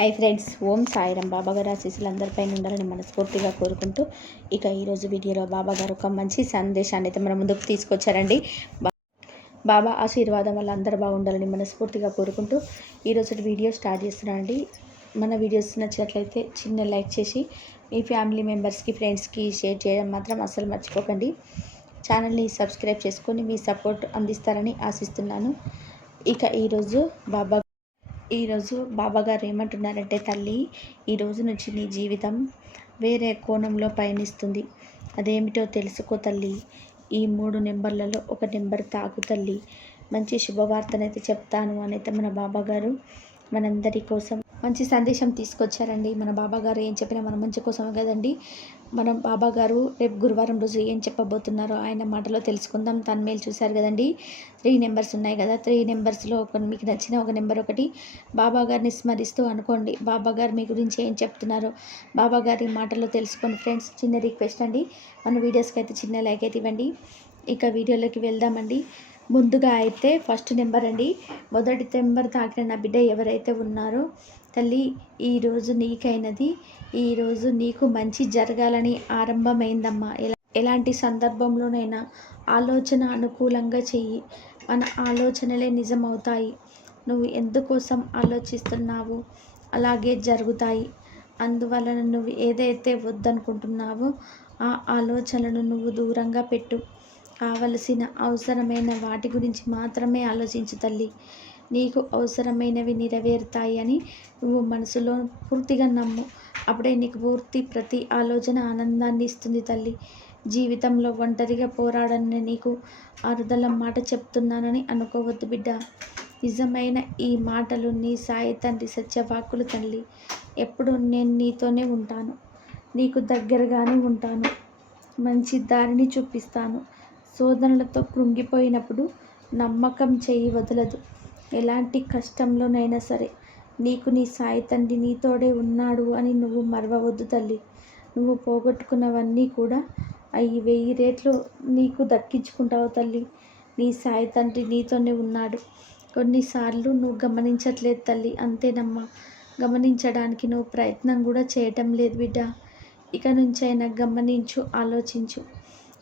Hi friends ఓం సాయిరం బాబాగారు ఆశీస్సులు అందరిపైన ఉండాలని మనస్ఫూర్తిగా కోరుకుంటూ ఇక ఈరోజు వీడియోలో బాబాగారు ఒక మంచి సందేశాన్ని అయితే మన ముందుకు తీసుకొచ్చారండి. బాబా ఆశీర్వాదం వల్ల అందరూ బాగుండాలని మనస్ఫూర్తిగా కోరుకుంటూ ఈరోజు వీడియో స్టార్ట్ చేస్తున్నానండి. మన వీడియోస్ నచ్చినట్లయితే చిన్న లైక్ చేసి మీ ఫ్యామిలీ మెంబర్స్కి ఫ్రెండ్స్కి షేర్ చేయడం మాత్రం అస్సలు మర్చిపోకండి. ఛానల్ని సబ్స్క్రైబ్ చేసుకొని మీ సపోర్ట్ అందిస్తారని ఆశిస్తున్నాను. ఇక ఈరోజు బాబా ఈరోజు బాబాగారు ఏమంటున్నారంటే తల్లి ఈ రోజు నుంచి నీ జీవితం వేరే కోణంలో పయనిస్తుంది. అదేమిటో తెలుసుకో తల్లి. ఈ మూడు నెంబర్లలో ఒక నెంబర్ తాకు తల్లి. మంచి శుభవార్తనైతే చెప్తాను అనైతే మన బాబాగారు మనందరి కోసం మంచి సందేశం తీసుకొచ్చారండి. మన బాబాగారు ఏం చెప్పినా మన మంచి కోసమే కదండి. మనం బాబా గారు రేపు గురువారం రోజు ఏం చెప్పబోతున్నారో ఆయన మాటలో తెలుసుకుందాం. తన మేలు చూశారు కదండి? త్రీ నెంబర్స్ ఉన్నాయి కదా. త్రీ నెంబర్స్లో ఒక మీకు నచ్చిన ఒక నెంబర్ ఒకటి బాబా గారిని స్మరిస్తూ అనుకోండి. బాబా గారు మీ గురించి ఏం చెప్తున్నారో బాబా గారి మాటలో తెలుసుకోండి ఫ్రెండ్స్ చిన్న రిక్వెస్ట్ అండి. మన వీడియోస్కి అయితే చిన్న లైక్ అయితే ఇవ్వండి. ఇక వీడియోలోకి వెళ్దామండి. ముందుగా అయితే ఫస్ట్ నెంబర్ అండి. మొదటి నెంబర్ తాకిన నా బిడ్డ ఎవరైతే ఉన్నారో తల్లి ఈరోజు నీకైనది. ఈరోజు నీకు మంచి జరగాలని ఆరంభమైందమ్మా. ఎలా ఎలాంటి సందర్భంలోనైనా ఆలోచన అనుకూలంగా చెయ్యి. మన ఆలోచనలే నిజమవుతాయి. నువ్వు ఎందుకోసం ఆలోచిస్తున్నావు? అలాగే జరుగుతాయి. అందువలన నువ్వు ఏదైతే వద్దనుకుంటున్నావో ఆ ఆలోచనలను నువ్వు దూరంగా పెట్టు. కావలసిన అవసరమైన వాటి గురించి మాత్రమే ఆలోచించు తల్లి. నీకు అవసరమైనవి నెరవేరుతాయి అని నువ్వు మనసులో పూర్తిగా నమ్ము. అప్పుడే నీకు పూర్తి ప్రతి ఆలోచన ఆనందాన్ని ఇస్తుంది తల్లి. జీవితంలో ఒంటరిగా పోరాడని నీకు అరుదల మాట చెప్తున్నానని అనుకోవద్దు బిడ్డ. నిజమైన ఈ మాటలు నీ సాయి తండ్రి సత్యవాకులు తల్లి. ఎప్పుడు నేను నీతోనే ఉంటాను. నీకు దగ్గరగానే ఉంటాను. మంచి దారిని చూపిస్తాను. శోధనలతో కృంగిపోయినప్పుడు నమ్మకం చేయి వదలదు. ఎలాంటి కష్టంలోనైనా సరే. నీకు నీ సాయి తండ్రి నీతోడే ఉన్నాడు అని నువ్వు మరవవద్దు తల్లి. నువ్వు పోగొట్టుకున్నవన్నీ కూడా అవి వెయ్యి రేట్లు నీకు దక్కించుకుంటావు తల్లి. నీ సాయి తండ్రి నీతోనే ఉన్నాడు. కొన్నిసార్లు నువ్వు గమనించట్లేదు తల్లి. అంతేనమ్మా. గమనించడానికి నువ్వు ప్రయత్నం కూడా చేయటం లేదు బిడ్డ. ఇక నుంచైనా గమనించు ఆలోచించు.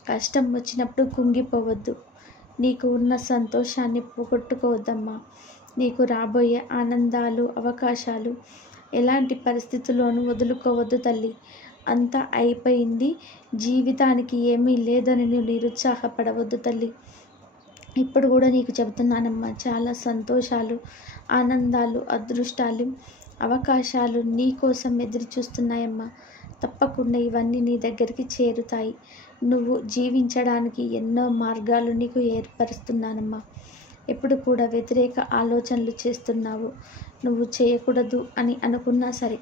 కష్టం వచ్చినప్పుడు కుంగిపోవద్దు. నీకు ఉన్న సంతోషాన్ని పోగొట్టుకోవద్దమ్మా. నీకు రాబోయే ఆనందాలు అవకాశాలు ఎలాంటి పరిస్థితుల్లోనూ వదులుకోవద్దు తల్లి. అంతా అయిపోయింది. జీవితానికి ఏమీ లేదని నువ్వు నిరుత్సాహపడవద్దు తల్లి. ఇప్పుడు కూడా నీకు చెబుతున్నానమ్మా చాలా సంతోషాలు ఆనందాలు అదృష్టాలు అవకాశాలు నీ కోసం ఎదురు చూస్తున్నాయమ్మా తప్పకుండా ఇవన్నీ నీ దగ్గరికి చేరుతాయి. నువ్వు జీవించడానికి ఎన్నో మార్గాలు నీకు ఏర్పరుస్తున్నానమ్మా. ఎప్పుడు కూడా వ్యతిరేక ఆలోచనలు చేస్తున్నావు. నువ్వు చేయకూడదు అని అనుకున్నా సరే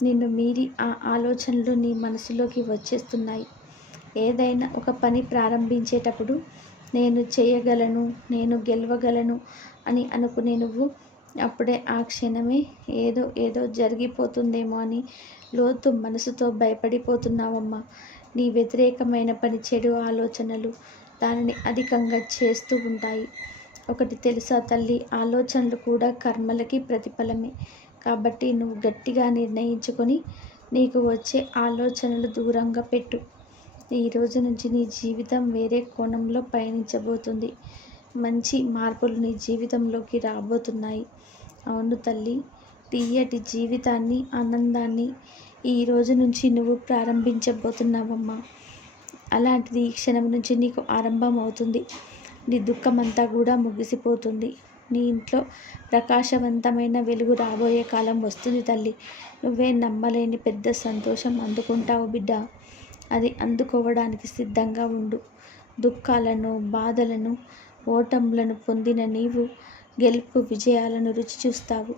నిన్ను మీరి ఆ ఆలోచనలు నీ మనసులోకి వచ్చేస్తున్నాయి. ఏదైనా ఒక పని ప్రారంభించేటప్పుడు నేను చేయగలను నేను గెలవగలను అని అనుకునే నువ్వు అప్పుడే ఆ క్షణమే ఏదో ఏదో జరిగిపోతుందేమో అని లోతు మనసుతో భయపడిపోతున్నావమ్మా. నీ వ్యతిరేకమైన పని చెడు ఆలోచనలు దానిని అధికంగా చేస్తూ ఉంటాయి. ఒకటి తెలుసా తల్లి? ఆలోచనలు కూడా కర్మలకి ప్రతిఫలమే. కాబట్టి నువ్వు గట్టిగా నిర్ణయించుకొని నీకు వచ్చే ఆలోచనలు దూరంగా పెట్టు. ఈరోజు నుంచి నీ జీవితం వేరే కోణంలో పయనించబోతుంది. మంచి మార్పులు నీ జీవితంలోకి రాబోతున్నాయి. అవును తల్లి తీయటి జీవితాన్ని ఆనందాన్ని ఈ రోజు నుంచి నువ్వు ప్రారంభించబోతున్నావమ్మా. అలాంటిది ఈ క్షణం నుంచి నీకు ఆరంభం అవుతుంది నీ దుఃఖం అంతా కూడా ముగిసిపోతుంది. నీ ఇంట్లో ప్రకాశవంతమైన వెలుగు రాబోయే కాలం వస్తుంది తల్లి. నువ్వే నమ్మలేని పెద్ద సంతోషం అందుకుంటావు బిడ్డ. అది అందుకోవడానికి సిద్ధంగా ఉండు. దుఃఖాలను బాధలను ఓటములను పొందిన నీవు గెలుపు విజయాలను రుచి చూస్తావు.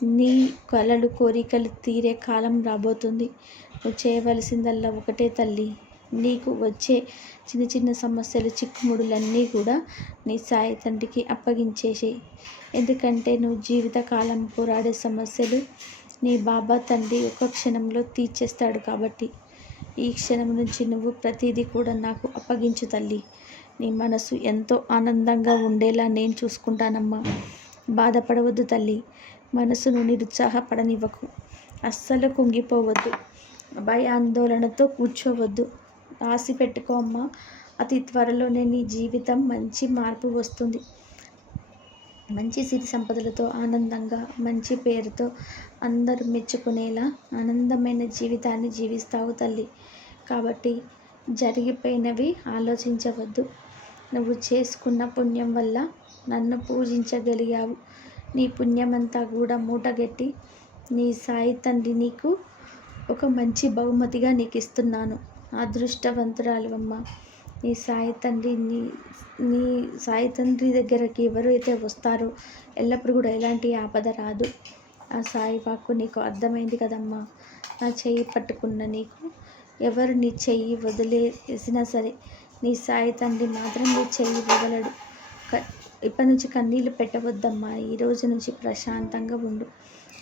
నీ కలలు కోరికలు తీరే కాలం రాబోతుంది. నువ్వు చేయవలసిందల్లా ఒకటే తల్లి. నీకు వచ్చే చిన్న చిన్న సమస్యలు చిక్కుముడులన్నీ కూడా నీ సాయి తండ్రికి అప్పగించేసేయి ఎందుకంటే నువ్వు జీవితకాలం పోరాడే సమస్యలు నీ బాబా తండ్రి ఒక క్షణంలో తీర్చేస్తాడు కాబట్టి. ఈ క్షణం నుంచి నువ్వు ప్రతిదీ కూడా నాకు అప్పగించు తల్లి. నీ మనసు ఎంతో ఆనందంగా ఉండేలా నేను చూసుకుంటానమ్మా. బాధపడవద్దు తల్లి. మనసును నిరుత్సాహపడనివ్వకు. అస్సలు కుంగిపోవద్దు. భయ ఆందోళనతో కూర్చోవద్దు. రాసి పెట్టుకో అమ్మా. అతి త్వరలోనే నీ జీవితం మంచి మార్పు వస్తుంది. మంచి సిరి సంపదలతో ఆనందంగా మంచి పేరుతో అందరూ మెచ్చుకునేలా ఆనందమైన జీవితాన్ని జీవిస్తావు తల్లి. కాబట్టి జరిగిపోయినవి ఆలోచించవద్దు. నువ్వు చేసుకున్న పుణ్యం వల్ల నన్ను పూజించగలిగావు. నీ పుణ్యమంతా కూడా మూటగట్టి నీ సాయి తండ్రి నీకు ఒక మంచి బహుమతిగా నీకు ఇస్తున్నాను అదృష్టవంతురాలు నీ సాయి తండ్రి నీ నీ సాయి తండ్రి దగ్గరకి ఎవరైతే వస్తారో ఎల్లప్పుడు కూడా ఎలాంటి ఆపద రాదు. ఆ సాయి వాక్కు నీకు అర్థమైంది కదమ్మా. నా చెయ్యి పట్టుకున్న నీకు ఎవరు నీ చెయ్యి వదిలేసినా సరే నీ సాయి తండ్రి మాత్రం నీ చెయ్యి వదలడు. ఇప్పటి నుంచి కన్నీళ్ళు పెట్టవద్దమ్మా. ఈ రోజు నుంచి ప్రశాంతంగా ఉండు.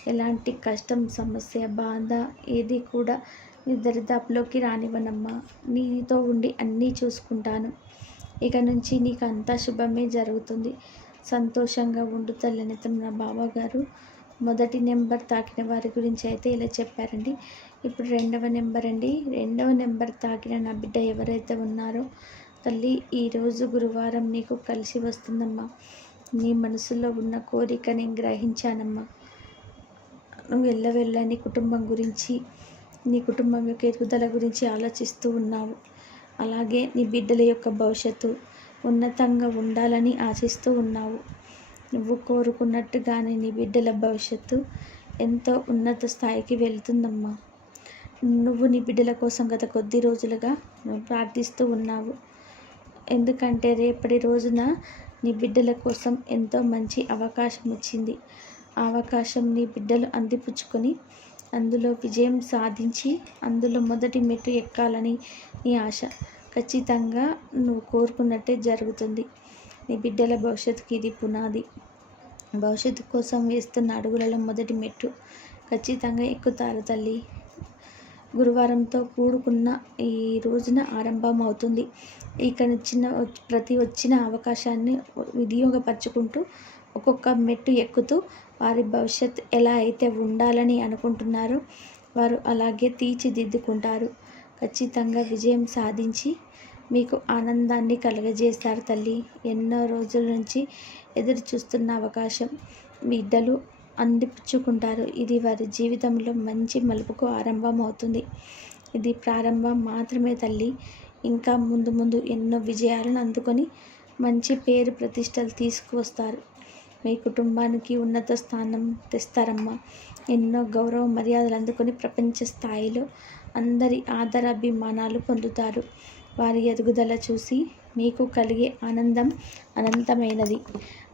ఎలాంటి కష్టం సమస్య బాధ ఏది కూడా నీ దరిదాపులోకి రానివ్వనమ్మా. నీతో ఉండి అన్నీ చూసుకుంటాను. ఇక నుంచి నీకు అంతా శుభమే జరుగుతుంది. సంతోషంగా ఉండు తల్లిని నా బావగారు. మొదటి నెంబర్ తాకిన వారి గురించి అయితే ఇలా చెప్పారండి. ఇప్పుడు రెండవ నెంబర్ అండి. రెండవ నెంబర్ తాకిన నా బిడ్డ ఎవరైతే ఉన్నారో తల్లి ఈరోజు గురువారం నీకు కలిసి వస్తుందమ్మా. నీ మనసులో ఉన్న కోరిక నేను గ్రహించానమ్మా. నువ్వు వెళ్ళవెళ్ళ నీ కుటుంబం గురించి నీ కుటుంబం యొక్క ఎదుగుదల గురించి ఆలోచిస్తూ ఉన్నావు. అలాగే నీ బిడ్డల యొక్క భవిష్యత్తు ఉన్నతంగా ఉండాలని ఆశిస్తూ ఉన్నావు. నువ్వు కోరుకున్నట్టుగానే నీ బిడ్డల భవిష్యత్తు ఎంతో ఉన్నత స్థాయికి వెళ్తుందమ్మా. నువ్వు నీ బిడ్డల కోసం గత కొద్ది రోజులుగా నువ్వు ప్రార్థిస్తూ ఉన్నావు. ఎందుకంటే రేపటి రోజున నీ బిడ్డల కోసం ఎంతో మంచి అవకాశం వచ్చింది. ఆ అవకాశం నీ బిడ్డలు అందిపుచ్చుకొని అందులో విజయం సాధించి అందులో మొదటి మెట్టు ఎక్కాలని నీ ఆశ. ఖచ్చితంగా నువ్వు కోరుకున్నట్టే జరుగుతుంది. నీ బిడ్డల భవిష్యత్తుకి ఇది పునాది. భవిష్యత్తు కోసం వేస్తున్న అడుగులలో మొదటి మెట్టు. ఖచ్చితంగా ఎక్కుతారు తల్లి. గురువారంతో కూడుకున్న ఈ రోజున ఆరంభం అవుతుంది ఇక చిన్న ప్రతి వచ్చిన అవకాశాన్ని వినియోగపరచుకుంటూ ఒక్కొక్క మెట్టు ఎక్కుతూ వారి భవిష్యత్ ఎలా అయితే ఉండాలని అనుకుంటున్నారో వారు అలాగే తీర్చిదిద్దుకుంటారు. ఖచ్చితంగా విజయం సాధించి మీకు ఆనందాన్ని కలుగజేస్తారు తల్లి. ఎన్నో రోజుల నుంచి ఎదురు చూస్తున్న అవకాశం. బిడ్డలు అందిపుచ్చుకుంటారు. ఇది వారి జీవితంలో మంచి మలుపుకు ఆరంభం అవుతుంది ఇది ప్రారంభం మాత్రమే తల్లి. ఇంకా ముందు ముందు ఎన్నో విజయాలను అందుకొని మంచి పేరు ప్రతిష్టలు తీసుకువస్తారు. మీ కుటుంబానికి ఉన్నత స్థానం తెస్తారమ్మా. ఎన్నో గౌరవ మర్యాదలు అందుకొని ప్రపంచ స్థాయిలో అందరి ఆదరాభిమానాలు పొందుతారు. వారి ఎదుగుదల చూసి మీకు కలిగే ఆనందం అనంతమైనది.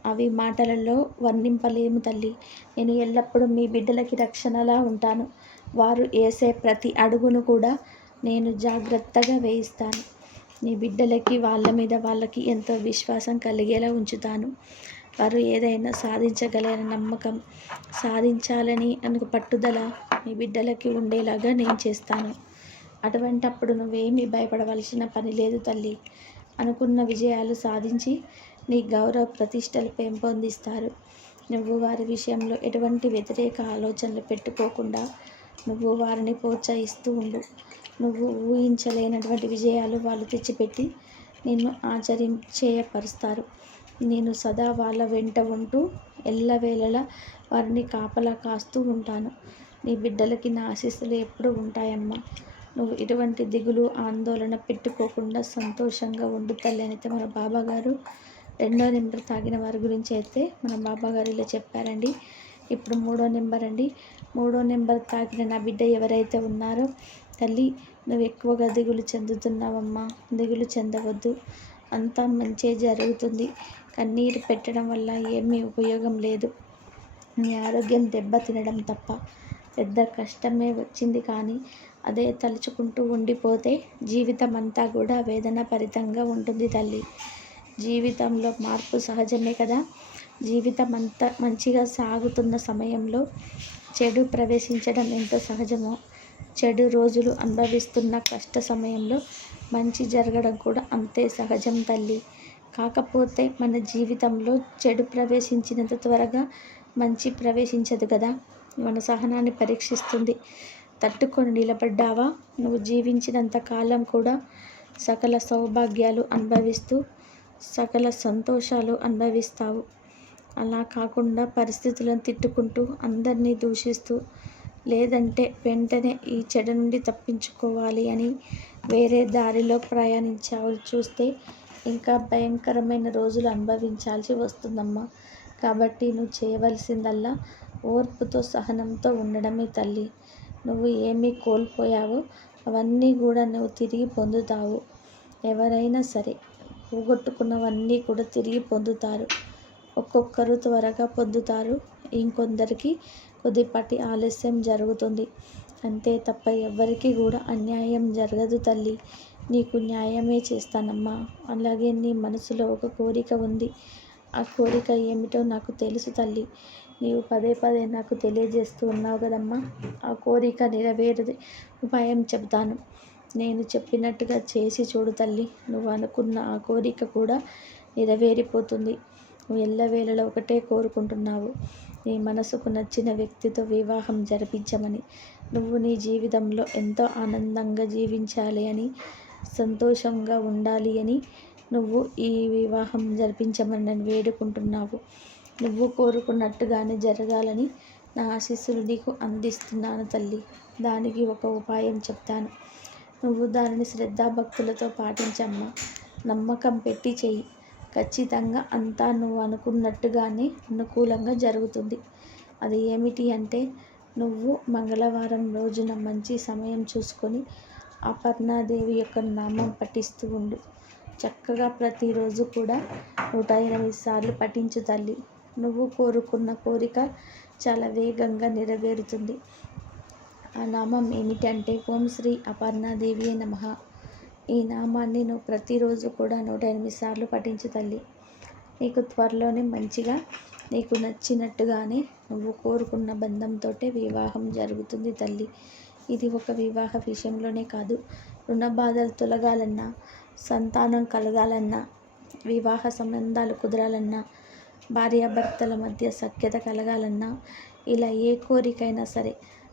అవి మాటలలో వర్ణింపలేము తల్లి. నేను ఎల్లప్పుడూ మీ బిడ్డలకి రక్షణలా ఉంటాను. వారు వేసే ప్రతి అడుగును కూడా నేను జాగ్రత్తగా వేయిస్తాను. నీ బిడ్డలకి వాళ్ళ మీద వాళ్ళకి ఎంతో విశ్వాసం కలిగేలా ఉంచుతాను. వారు ఏదైనా సాధించగలరని నమ్మకం సాధించాలని అనుకు పట్టుదల మీ బిడ్డలకి ఉండేలాగా నేను చేస్తాను. అటువంటప్పుడు నువ్వేమీ భయపడవలసిన పని లేదు తల్లి. అనుకున్న విజయాలు సాధించి నీ గౌరవ ప్రతిష్టలు పెంపొందిస్తారు. నువ్వు వారి విషయంలో ఎటువంటి వ్యతిరేక ఆలోచనలు పెట్టుకోకుండా నువ్వు వారిని ప్రోత్సహిస్తూ ఉండు. నువ్వు ఊహించలేనటువంటి విజయాలు వాళ్ళు తెచ్చిపెట్టి నిన్ను ఆచరించేయపరుస్తారు. నేను సదా వాళ్ళ వెంట ఉంటూ ఎల్లవేళలా వారిని కాపలా కాస్తూ ఉంటాను. నీ బిడ్డలకి నా ఆశీస్సులు ఎప్పుడు ఉంటాయమ్మా. నువ్వు ఎటువంటి దిగులు ఆందోళన పెట్టుకోకుండా సంతోషంగా ఉండు తల్లి అయితే మన బాబాగారు రెండో నెంబర్ తాగిన వారి గురించి అయితే మన బాబాగారు ఇలా చెప్పారండి. ఇప్పుడు మూడో నెంబర్ అండి. మూడో నెంబర్ తాకిన నా బిడ్డ ఎవరైతే ఉన్నారో తల్లి నువ్వు ఎక్కువగా దిగులు చెందుతున్నావమ్మా దిగులు చెందవద్దు. అంతా మంచి జరుగుతుంది. కన్నీరు పెట్టడం వల్ల ఏమీ ఉపయోగం లేదు. నీ ఆరోగ్యం దెబ్బ తినడం తప్ప. పెద్ద కష్టమే వచ్చింది కానీ అదే తలుచుకుంటూ ఉండిపోతే జీవితం అంతా కూడా వేదన పరితంగా ఉంటుంది తల్లి. జీవితంలో మార్పు సహజమే కదా? జీవితం అంతా మంచిగా సాగుతున్న సమయంలో చెడు ప్రవేశించడం ఎంత సహజమో చెడు రోజులు అనుభవిస్తున్న కష్ట సమయంలో మంచి జరగడం కూడా అంతే సహజం తల్లి. కాకపోతే మన జీవితంలో చెడు ప్రవేశించినంత త్వరగా మంచి ప్రవేశించదు కదా? మన సహనాన్ని పరీక్షిస్తుంది. తట్టుకొని నిలబడ్డావా? నువ్వు జీవించినంత కాలం కూడా సకల సౌభాగ్యాలు అనుభవిస్తూ సకల సంతోషాలు అనుభవిస్తావు. అలా కాకుండా పరిస్థితులను తిట్టుకుంటూ అందరినీ దూషిస్తూ లేదంటే వెంటనే ఈ చెడ నుండి తప్పించుకోవాలి అని వేరే దారిలో ప్రయాణించావు. చూస్తే ఇంకా భయంకరమైన రోజులు అనుభవించాల్సి వస్తుందమ్మా. కాబట్టి నువ్వు చేయవలసిందల్లా ఓర్పుతో సహనంతో ఉండడమే తల్లి. నువ్వు ఏమీ కోల్పోయావో అవన్నీ కూడా నువ్వు తిరిగి పొందుతావు. ఎవరైనా సరే పోగొట్టుకున్నవన్నీ కూడా తిరిగి పొందుతారు. ఒక్కొక్కరు త్వరగా పొందుతారు. ఇంకొందరికి కొద్దిపాటి ఆలస్యం జరుగుతుంది. అంతే తప్ప ఎవ్వరికీ కూడా అన్యాయం జరగదు తల్లి. నీకు న్యాయమే చేస్తానమ్మా. అలాగే నీ మనసులో ఒక కోరిక ఉంది. ఆ కోరిక ఏమిటో నాకు తెలుసు తల్లి. నీవు పదే పదే నాకు తెలియజేస్తూ ఉన్నావు కదమ్మా. ఆ కోరిక నెరవేరుది. ఉపాయం చెబుతాను. నేను చెప్పినట్టుగా చేసి చూడు తల్లి. నువ్వు అనుకున్న ఆ కోరిక కూడా నెరవేరిపోతుంది. నువ్వు ఎల్లవేళలా ఒకటే కోరుకుంటున్నావు. నీ మనసుకు నచ్చిన వ్యక్తితో వివాహం జరిపించమని. నువ్వు నీ జీవితంలో ఎంతో ఆనందంగా జీవించాలి అని సంతోషంగా ఉండాలి అని నువ్వు ఈ వివాహం జరిపించమని నేను వేడుకుంటున్నావు. నువ్వు కోరుకున్నట్టుగానే జరగాలని నా ఆశీస్సులు నీకు అందిస్తున్నాను తల్లి. దానికి ఒక ఉపాయం చెప్తాను. నువ్వు దానిని శ్రద్ధాభక్తులతో పాటించమ్మా. నమ్మకం పెట్టి చెయ్యి. ఖచ్చితంగా అంతా నువ్వు అనుకున్నట్టుగానే అనుకూలంగా జరుగుతుంది. అది ఏమిటి అంటే నువ్వు మంగళవారం రోజున మంచి సమయం చూసుకొని అపర్ణాదేవి యొక్క నామం పఠిస్తూ ఉండు. చక్కగా ప్రతిరోజు కూడా నూట ఎనిమిది సార్లు పఠించు తల్లి. నువ్వు కోరుకున్న కోరిక చాలా వేగంగా నెరవేరుతుంది. ఆ నామం ఏమిటంటే ఓం శ్రీ అపర్ణాదేవి నమ. ఈ నామాన్ని నువ్వు ప్రతిరోజు కూడా నూట ఎనిమిది సార్లు పఠించు తల్లి. నీకు త్వరలోనే మంచిగా నీకు నచ్చినట్టుగానే నువ్వు కోరుకున్న బంధంతో వివాహం జరుగుతుంది తల్లి. ఇది ఒక వివాహ విషయంలోనే కాదు. రుణ బాధలు తొలగాలన్నా సంతానం కలగాలన్నా వివాహ సంబంధాలు కుదరాలన్నా భార్యాభర్తల మధ్య సఖ్యత కలగాలన్నా ఇలా ఏ కోరికైనా సరే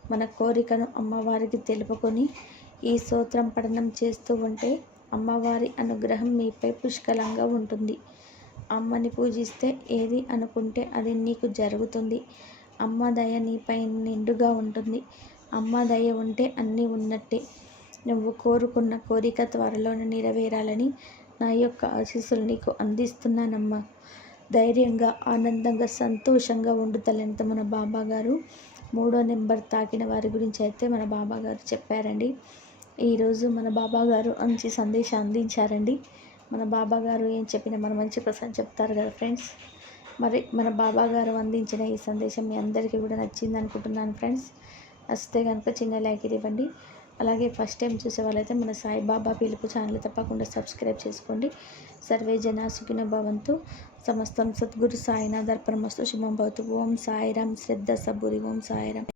మన కోరికను అమ్మవారికి తెలుపుకొని ఈ స్తోత్రం పఠనం చేస్తూ ఉంటే అమ్మవారి అనుగ్రహం మీపై పుష్కలంగా ఉంటుంది. అమ్మని పూజిస్తే ఏది అనుకుంటే అది నీకు జరుగుతుంది. అమ్మ దయ నీపై నిండుగా ఉంటుంది. అమ్మ దయ ఉంటే అన్నీ ఉన్నట్టే. నువ్వు కోరుకున్న కోరిక త్వరలోనే నెరవేరాలని నా యొక్క ఆశీస్సులు నీకు అందిస్తున్నానమ్మా. ధైర్యంగా ఆనందంగా సంతోషంగా ఉండు మన బాబా గారు మూడో నెంబర్ తాకిన వారి గురించి అయితే మన బాబా గారు చెప్పారండి. ఈరోజు మన బాబా గారు మంచి సందేశం అందించారండి. మన బాబా గారు ఏం చెప్పినా మన మంచి ప్రసాదం చెప్తారు కదా ఫ్రెండ్స్. మరి మన బాబా గారు అందించిన ఈ సందేశం మీ అందరికీ కూడా నచ్చింది అనుకుంటున్నాను ఫ్రెండ్స్. వస్తే కనుక చిన్న లైక్ ఇవ్వండి. అలాగే ఫస్ట్ టైం చూసే వాళ్ళైతే మన సాయిబాబా పిలుపు ఛానల్ తప్పకుండా సబ్స్క్రైబ్ చేసుకోండి. సర్వే జన సుఖిన భవంతు. సమస్తం సద్గురు సాయినాథ్ అర్పణమస్తు శుభం భవతు. ఓం సాయిరాం శ్రద్ధ సబురి. ఓం సాయిరాం.